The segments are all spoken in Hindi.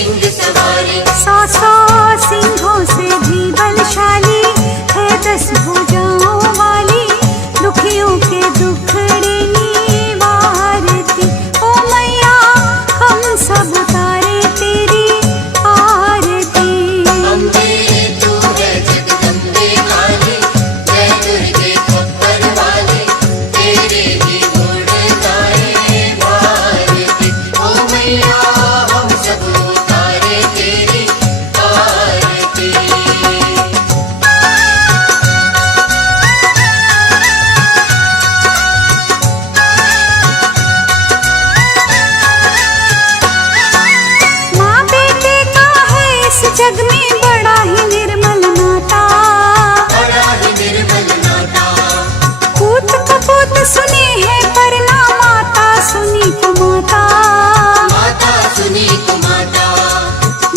सिंह सवारी। 100 सिंहों से भी बलशाली है 10 भुजाओं वाली, दुखियों के दुखड़े निवारती। ओ मैया हम सब उतारे तेरी आरती। अम्बे तू है जगदम्बे काली, जय दुर्गे खप्पर वाली, तेरे ही गुण गाए भारती। ओ मैया हम सब उतारे तेरी आरती। माँ बेटे का है इस जग में बड़ा ही निर्मल नाता, बड़ा ही निर्मल नाता। पूत कपूत सुने है पर ना माता सुनी को माता। माता सुनी को माता।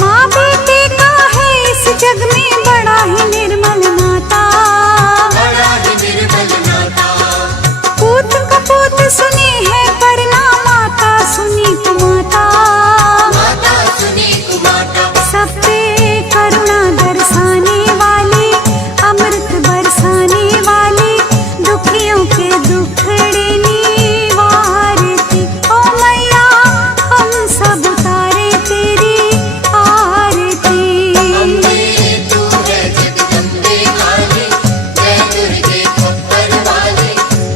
माँ बेटे का है इस जग में बड़ा ही निर्मल नाता, बड़ा ही निर्मल नाता। पूत कपूत सुने है पर ना माता सुनी को माता। माता सुनी को माता। सब पे करुणा बरसाने वाली, अमृत बरसाने वाली, दुखियों के दुखड़े निवारती। ओ मैया हम सब उतारे तेरी आरती। अम्बे तू है जगदम्बे काली, जय दुर्गे खप्पर वाली,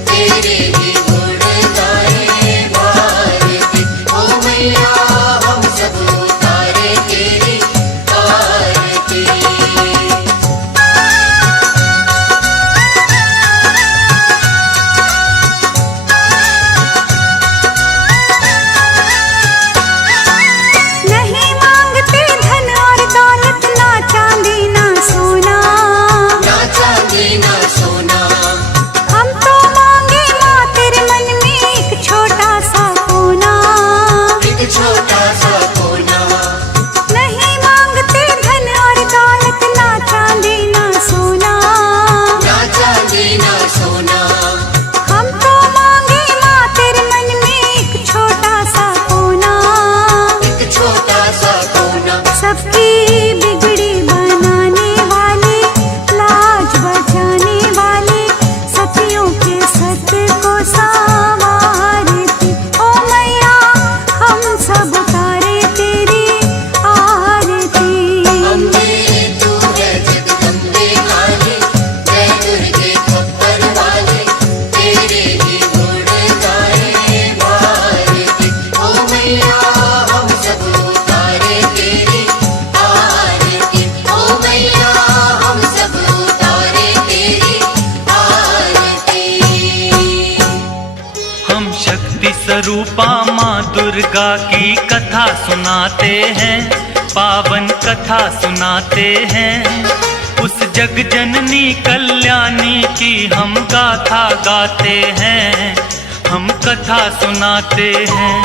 तेरे ही गुण गाए भारती। ओ मैया हम सब उतारे तेरी आरती। नहीं मांगते धन और दौलत, ना चांदी ना सोना, ना चांदी ना सोना। हम तो मांगे माँ तेरे मन में एक छोटा सा कोना। एक छोटा सा कोना। नहीं मांगते धन और दौलत, ना चांदी ना सोना, ना चांदी ना सोना। हम तो मांगे माँ तेरे मन में एक छोटा सा कोना। एक छोटा सा कोना। सबकी बिगड़ी बनाने वाली, लाज बचाने वाली, सतियों के सत्य को संवारती। ओ मैया हम सब उतारे तेरी आरती। अम्बे तू है जगदम्बे काली, जय दुर्गे खप्पर वाली, तेरे ही गुण गाए भारती। ओ मैया हम सब उतारे तेरी आरती। ओ मैया हम सब उतारे तेरी आरती। हम शक्ति स्वरूपा माँ दुर्गा की कथा सुनाते हैं, पावन कथा सुनाते हैं। उस जग जननी कल्याणी की हम गाथा गाते हैं, हम कथा सुनाते हैं।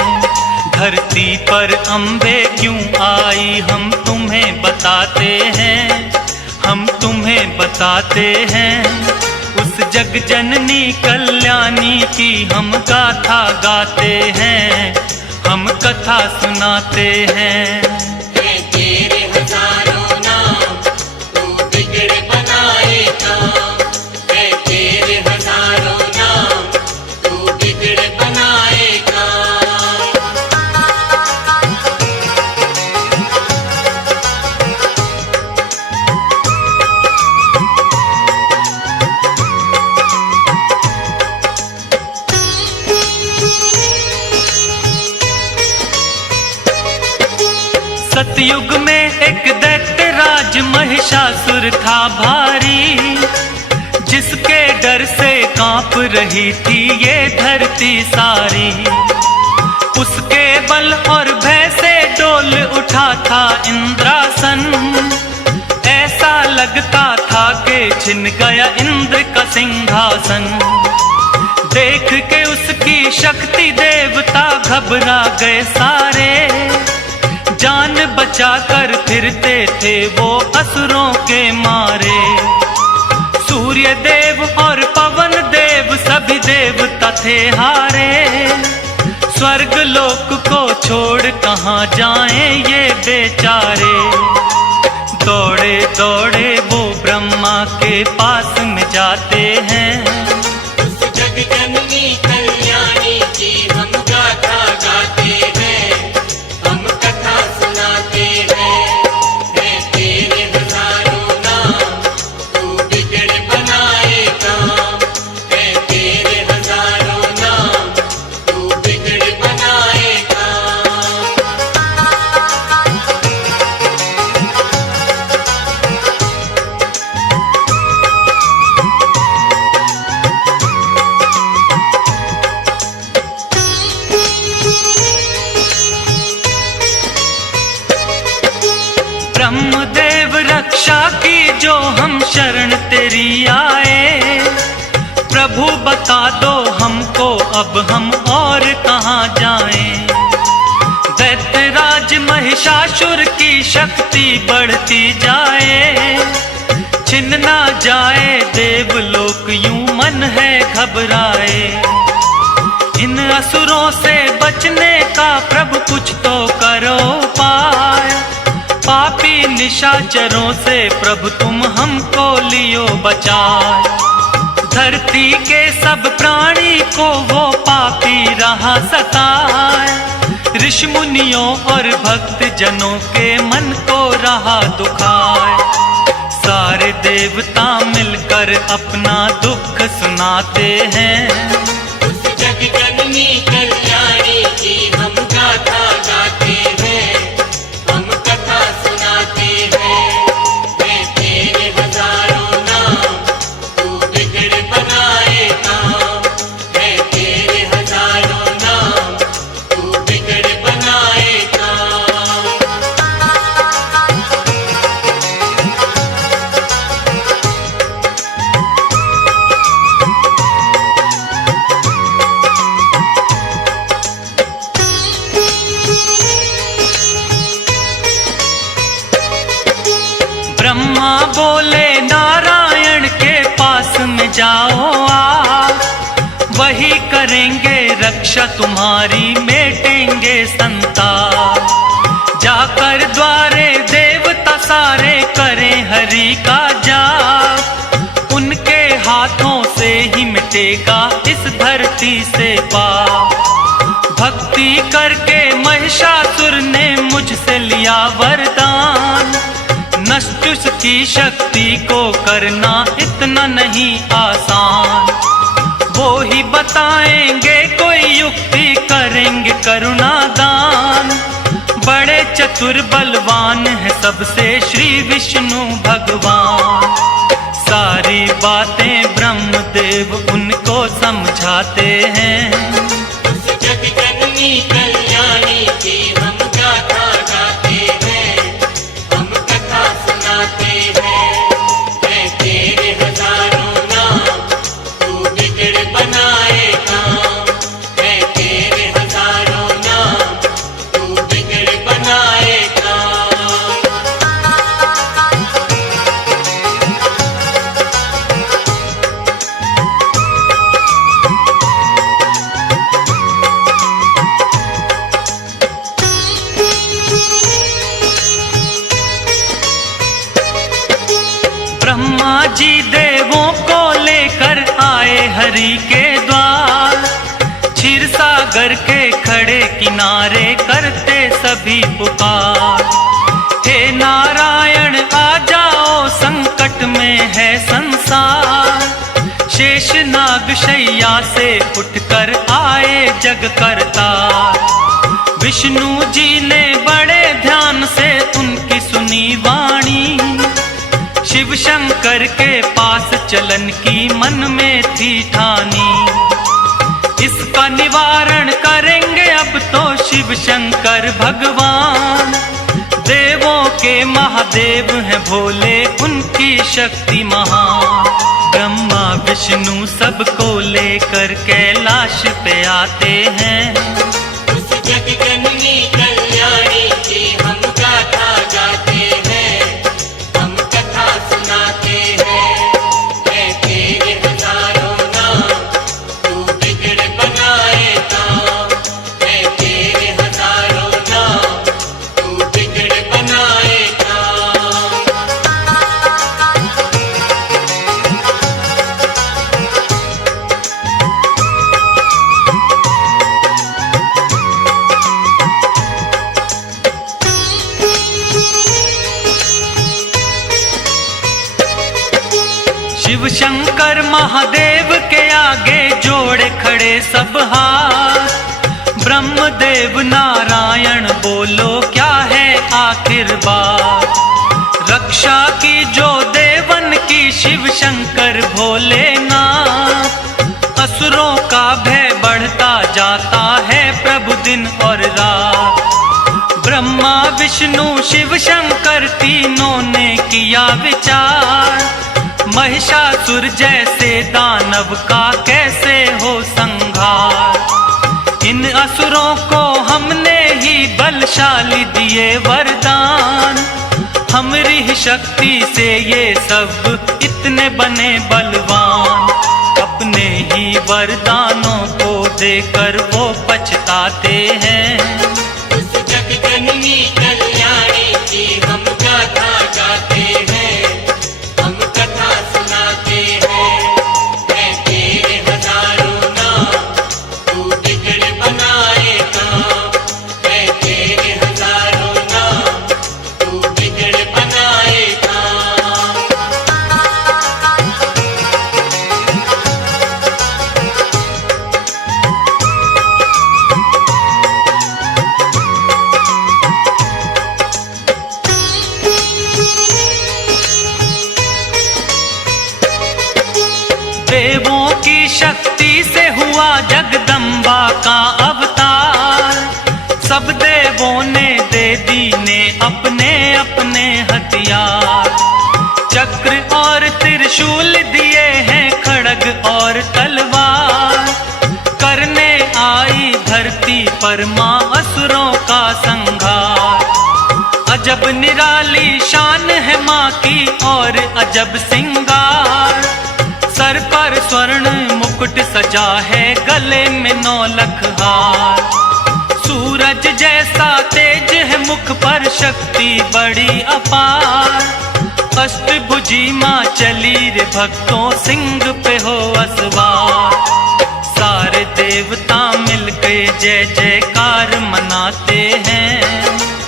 धरती पर अम्बे क्यों आई हम तुम्हें बताते हैं, हम तुम्हें बताते हैं। उस जग जननी कल्याणी की हम गाथा गाते हैं, हम कथा सुनाते हैं। है तेरे हजारों नाम, तू बिगड़ बनाए काम। है तेरे हजारों नाम, तू बिगड़ बनाए काम। सतयुग में एक दैत्य राज महिषासुर था भारी, जिसके डर से कांप रही थी ये धरती सारी। उसके बल और भय से डोल उठा था इंद्रासन, ऐसा लगता था कि छिन गया इंद्र का सिंहासन। देख के उसकी शक्ति देवता घबरा गए सारे, जान बचाकर फिरते थे वो असुरों के मारे। सूर्य देव और पवन देव सभी देवता थे हारे, स्वर्ग लोक को छोड़ कहाँ जाएं ये बेचारे। दौड़े दौड़े वो ब्रह्मा के पास में जाते हैं। उस जग जननी कल्याणी की हम गाथा गाते हैं, हम कथा सुनाते हैं। है तेरे हजारों नाम, तू बिगड़ बनाए काम। है तेरे हजारों नाम, तू बिगड़ बनाए काम। ब्रह्मदेव रक्षा की जो हम शरण तेरी आए। प्रभु बता दो हमको अब हम और कहाँ जाएं। दैत्यराज महिषासुर की शक्ति बढ़ती जाए। छिन ना जाए देवलोक यूं मन है घबराए। इन असुरों से बचने का प्रभु कुछ तो करो पाए। पापी निशाचरों से प्रभु तुम हमको लियो बचाए। धरती के सब प्राणी को वो पापी रहा सताए। ऋषि मुनियों और भक्त जनों के मन को रहा दुखाए। सारे देवता मिलकर अपना दुख सुनाते हैं। उस जग जननी कल्याणी की हम गाथा गाते हैं, हम कथा सुनाते हैं। है तेरे हजारों नाम, तू बिगड़ बनाए काम। है तेरे हजारों नाम, तू बिगड़ बनाए काम। ब्रह्मा बोले नारायण के पास में जाओ आप। वही करेंगे रक्षा तुम्हारी, मेटेंगे संताप। जाकर द्वारे देवता सारे करें हरि का जाप। उनके हाथों से ही मिटेगा इस धरती से पाप। भक्ति करके महिषासुर ने मुझसे लिया वरदान। नष्ट की शक्ति को करना इतना नहीं आसान। वो ही बताएंगे कोई युक्ति, करेंगे करुणा दान। बड़े चतुर बलवान है सबसे श्री विष्णु भगवान। सारी बातें ब्रह्मदेव उनको समझाते हैं। उस जग जननी कल्याणी की हम गाथा गाते हैं, हम कथा सुनाते हैं। है तेरे हजारों नाम, तू बिगड़ बनाए काम। है तेरे हजारों नाम, तू बिगड़ बनाए काम। ब्रह्मा जी देवों को लेकर आए हरि के द्वार। क्षीर सागर के खड़े किनारे करते सभी पुकार। हे नारायण आ जाओ, संकट में है संसार। शेष नाग शैया से उठकर आए जग करतार। विष्णु जी ने बड़े ध्यान से उनकी सुनी वाणी। शिव शंकर के पास चलन की मन में थी ठानी। इसका निवारण करेंगे अब तो शिव शंकर भगवान। देवों के महादेव हैं भोले, उनकी शक्ति महान। ब्रह्मा विष्णु सबको लेकर कैलाश पे आते हैं। उस जग जननी कल्याणी की हम गाथा गाते हैं, हम कथा सुनाते हैं। है तेरे हजारों नाम, तू बिगड़ बनाए काम। है शिव शंकर महादेव के आगे जोड़े खड़े सब हाथ। ब्रह्मदेव नारायण बोलो क्या है आखिर बात। रक्षा की जो देवन की शिव शंकर भोलेनाथ। असुरों का भय बढ़ता जाता है प्रभु दिन और रात। ब्रह्मा विष्णु शिव शंकर तीनों ने किया विचार। महिषासुर जैसे दानव का कैसे हो संहार। इन असुरों को हमने ही बलशाली दिए वरदान। हमारी ही शक्ति से ये सब इतने बने बलवान। अपने ही वरदानों को देकर वो पछताते हैं। उस जगजननी कल्याणी की हम गाथा गाते हैं, हम कथा सुनाते हैं। है तेरे हजारों नाम, तू बिगड़ बनाए काम। है तेरे हजारों नाम, तू बिगड़ बनाए काम। देवों की शक्ति से हुआ जगदम्बा का अवतार। सब देवों ने दे दीने अपने अपने हथियार। चक्र और त्रिशूल दिए हैं खड़ग और तलवार। करने आई धरती पर मां असुरों का संहार। अजब निराली शान है मां की और अजब सिंगार। सर पर स्वर्ण मुकुट सजा है, गले में 9 लख हार। सूरज जैसा तेज है मुख पर, शक्ति बड़ी अपार। अष्टभुजी मां चली रे भक्तों, सिंह पे हो असवार। सारे देवता मिलके जय जयकार मनाते हैं।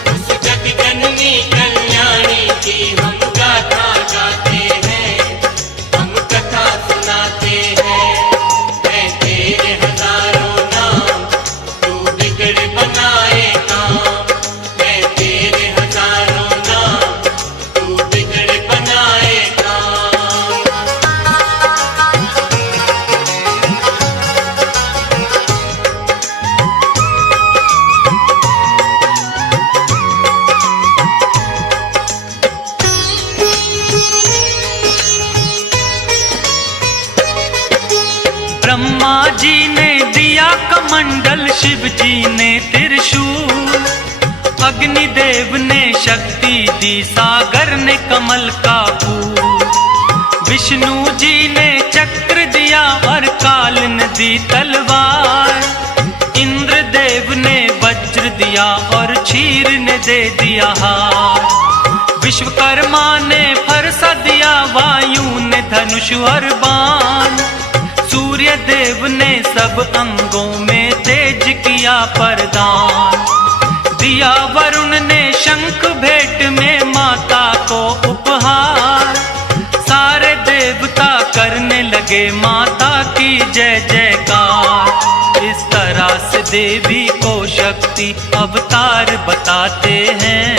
उस जगजननी कल्याणी की हम गाथा गाते हैं, हम कथा सुनाते हैं। है तेरे हजारों नाम, तू बिगड़ बनाए काम। है तेरे हजारों नाम, तू बिगड़ बनाए काम। ब्रह्मा जी ने दिया कमंडल, शिव जी ने त्रिशूल। अग्निदेव ने शक्ति दी, सागर ने कमल का फूल। विष्णु जी ने चक्र दिया और काल ने दी तलवार। इंद्रदेव ने वज्र दिया और क्षीर ने दे दिया हार। विश्वकर्मा ने फरसा दिया, वायु ने धनुष और बाण। सूर्य देव ने सब अंगों में तेज किया प्रदान। दिया वरुण ने शंख भेंट में माता को उपहार। सारे देवता करने लगे माता की जय जयकार। इस तरह से देवी को शक्ति अवतार बताते हैं।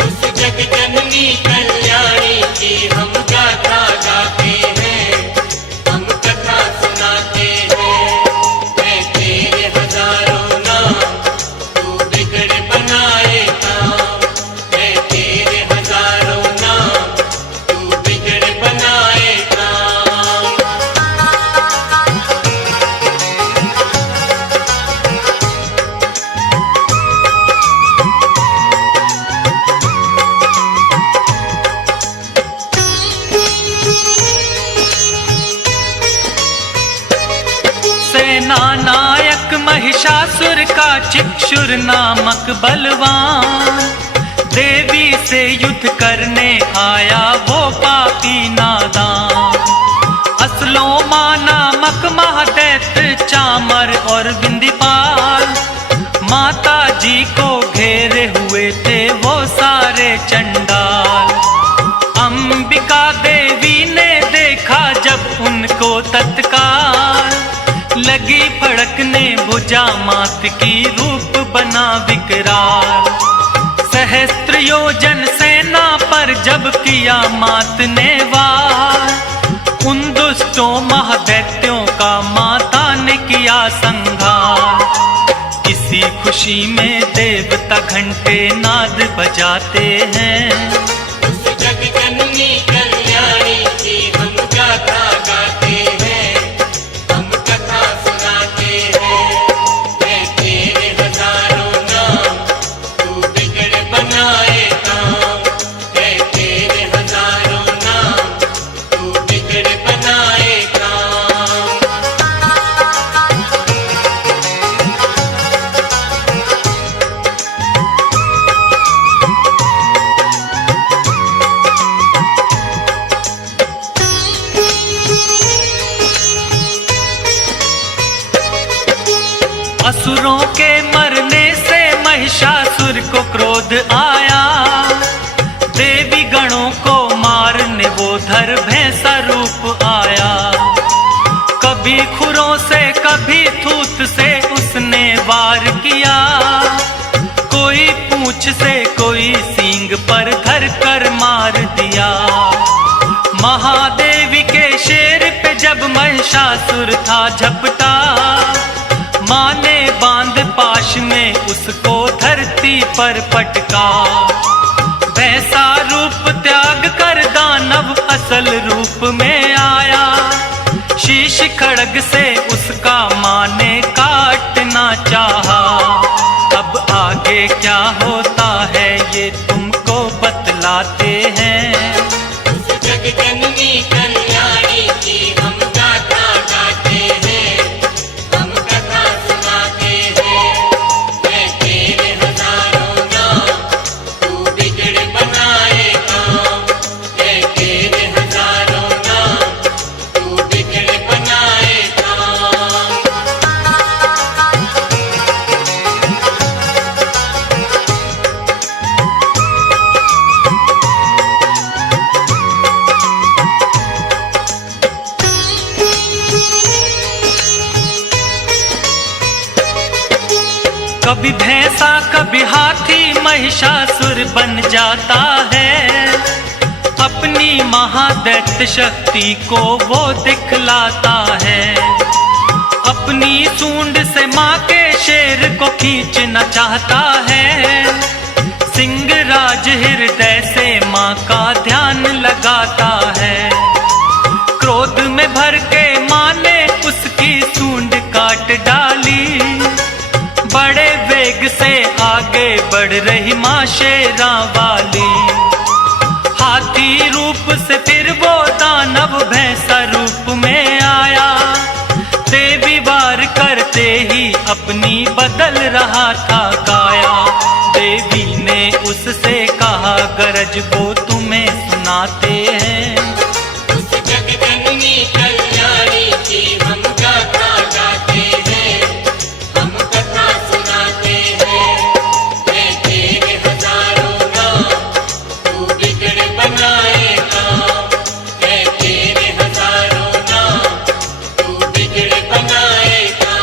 उस जगजननी कल्याणी की हम गाथा गाते हैं, हम कथा सुनाते हैं। है तेरे हजारों नाम, तू बिगड़ बनाए काम। है तेरे हजारों नाम, तू बिगड़ बनाए काम। सेना नायक महिषासुर का चिक्षुर नामक बलवान। देवी से युद्ध करने आया वो पापी नादान। असलो मां नामक महादैत्य चामर और बिंदीपाल। माता जी को घेरे हुए थे वो सारे चंडाल। अंबिका देवी ने देखा तत्काल लगी फड़कने भुजा मात की रूप बना विकराल। सहस्त्र योजन सेना पर जब किया मात ने वार, उन दुष्टों महादैत्यों का माता ने किया संहार। इसी खुशी में देवता घंटे नाद बजाते हैं, उस जग जननी कल्याणी की हम गाथा गाते हैं, हम कथा सुनाते हैं। है तेरे हजारों नाम, तू बिगड़ बनाए काम। है तेरे हजारों नाम, तू बिगड़ बनाए काम। असुरों के मरने से महिषासुर को क्रोध आया, देवी गणों को मारने वो धर भैंसा रूप आया। कभी खुरों से कभी थूत से उसने वार किया, कोई पूंछ से कोई सींग पर धर कर मार दिया। महादेवी के शेर पे जब महिषासुर था झपटा, माँ ने बांध पाश में उसको धरती पर पटका। वैसा रूप त्याग कर दानव असल रूप में आया, शीश खड़ग से उसका माँ ने काटना चाहा। अब आगे क्या होता है ये तुमको बतलाते हैं, उस जग जननी कल्याणी की हम गाथा गाते हैं, हम कथा सुनाते हैं। है तेरे हजारों नाम, तू बिगड़ बनाए काम। है तेरे हजारों नाम, तू बिगड़ बनाए काम। कभी भैंसा कभी हाथी महिषासुर बन जाता है, अपनी महादैत्य शक्ति को वो दिखलाता है। अपनी सूंड से माँ के शेर को खींचना चाहता है, सिंहराज हृदय से माँ का ध्यान लगाता है। क्रोध में भर के माँ ने उसकी सूंड काट डाली, बड़े वेग से आगे बढ़ रही माँ शेरा वाली। हाथी रूप से फिर वो दानव भैंसा रूप में आया, देवी वार करते ही अपनी बदल रहा था काया। देवी ने उससे कहा गरज वो तुम्हें सुनाते हैं, उस जग जननी कल्याणी की हम गाथा गाते हैं, हम कथा सुनाते हैं। है तेरे हजारों नाम, तू बिगड़ बनाए काम। है तेरे हजारों नाम, तू बिगड़ बनाए काम।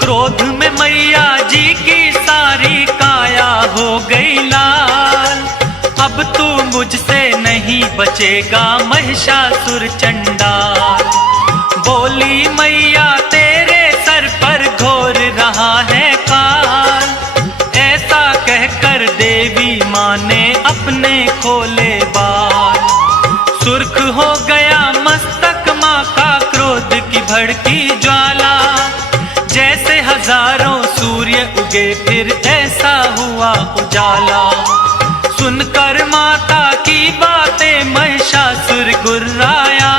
क्रोध में मैया जी की सारी काया हो गई लाल। अब तू मुझसे नहीं बचेगा महिषासुर चंडाल। बोली मैया तेरे सर पर घोर रहा है काल, ऐसा कहकर देवी माँ ने अपने खोले बाल। सुर्ख हो गया मस्तक माँ का क्रोध की भड़की ज्वाला, जैसे हजारों सूर्य उगे फिर ऐसा हुआ उजाला। सुनकर माता की बातें महिषासुर गुर्राया,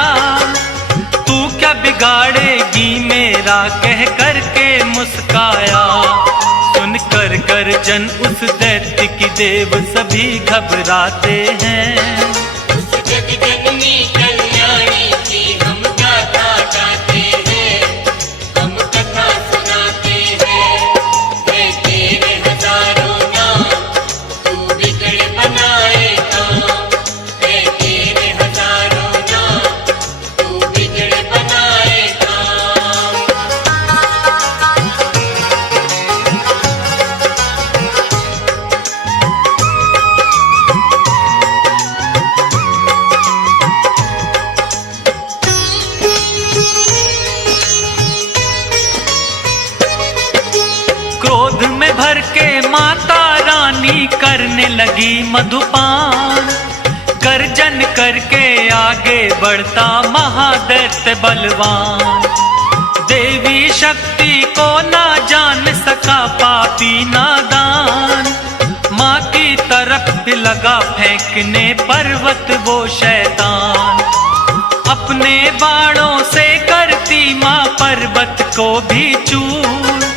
तू क्या बिगाड़ेगी मेरा कह करके मुस्काया। सुनकर गर्जन उस दैत्य की देव सभी घबराते हैं, उस जग जननी कल्याणी की हम गाथा गाते हैं, हम कथा सुनाते हैं। है तेरे हजारों नाम, तू बिगड़ बनाए काम। है तेरे हजारों नाम, तू बिगड़ बनाए काम। क्रोध में भर के माता रानी करने लगी मधुपान। गर्जन करके आगे बढ़ता महादैत्य बलवान। देवी शक्ति को ना जान सका पापी नादान। माँ की तरफ लगा फेंकने पर्वत वो शैतान। अपने बाणों से करती माँ पर्वत को भी चूर।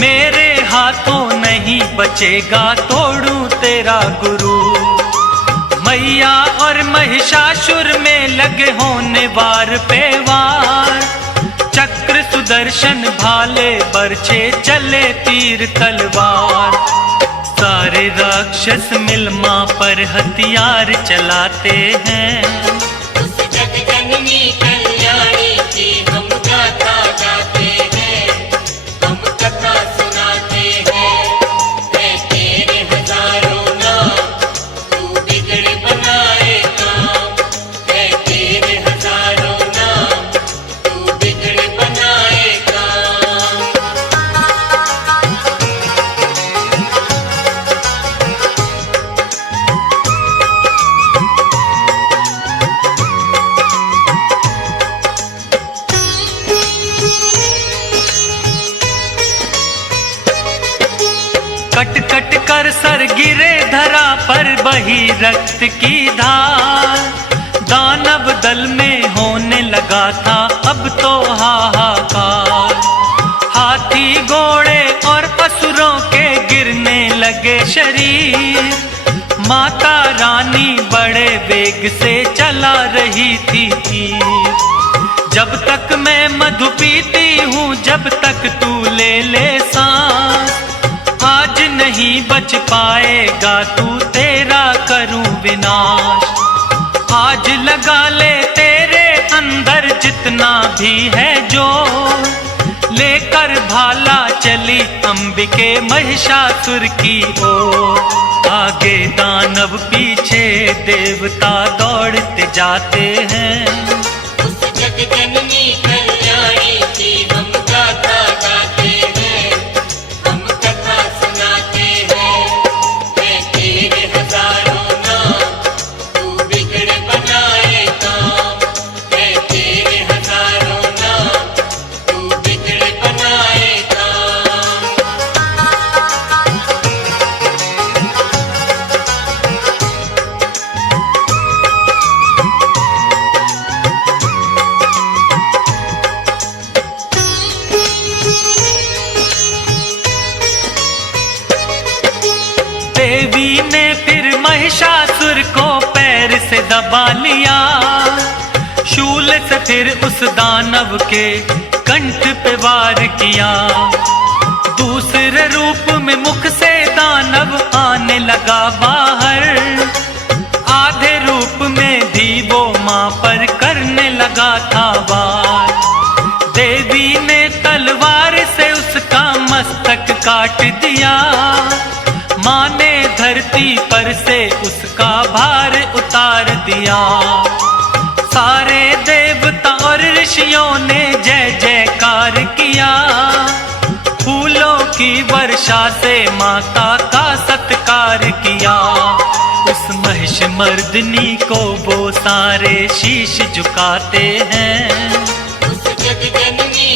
मेरे हाथों नहीं बचेगा तोड़ूं तेरा गुरु। मैया और महिषासुर में लगे होने वार पे वार। चक्र सुदर्शन भाले बरछे चले तीर तलवार। सारे राक्षस मिल माँ पर हथियार चलाते हैं। उस जग जननी कल्याणी की हम गाथा गाते हैं, हम कथा सुनाते हैं। है तेरे हजारों नाम, तू बिगड़ बनाए काम। है तेरे हजारों नाम, तू बिगड़ बनाए काम। कट कट कर सर गिरे धरा पर बही रक्त की धार। दानव दल में होने लगा था अब तो हाहाकार। हाथी घोड़े और असुरों के गिरने लगे शरीर। माता रानी बड़े वेग से चला रही थी तीर। जब तक मैं मधु पीती हूँ, जब तक तू ले ले सांस। आज नहीं बच पाएगा तू, तेरा करूं विनाश। आज लगा ले तेरे अंदर जितना भी है जो। लेकर भाला चली अंबिके महिषासुर की ओर। आगे दानव पीछे देवता दौड़ते जाते हैं। उस जग जननी कल्याणी की हम गाथा गाते हैं, हम कथा सुनाते हैं। है तेरे हजारों नाम, तू बिगड़ बनाए काम। है तेरे हजारों नाम, तू बिगड़ बनाए काम। देवी ने फिर महिषासुर को पैर से दबा लिया। शूल से फिर उस दानव के कंठ पे वार किया। दूसरे रूप में मुख से दानव आने लगा बाहर। आधे रूप में भी वो माँ पर करने लगा था वार। देवी ने तलवार से उसका मस्तक काट दिया। माँ ने धरती पर से उसका भार उतार दिया। सारे देवता और ऋषियों ने जय जयकार किया। फूलों की वर्षा से माता का सत्कार किया। उस महिष मर्दनी को वो सारे शीश झुकाते हैं। उस जग जननी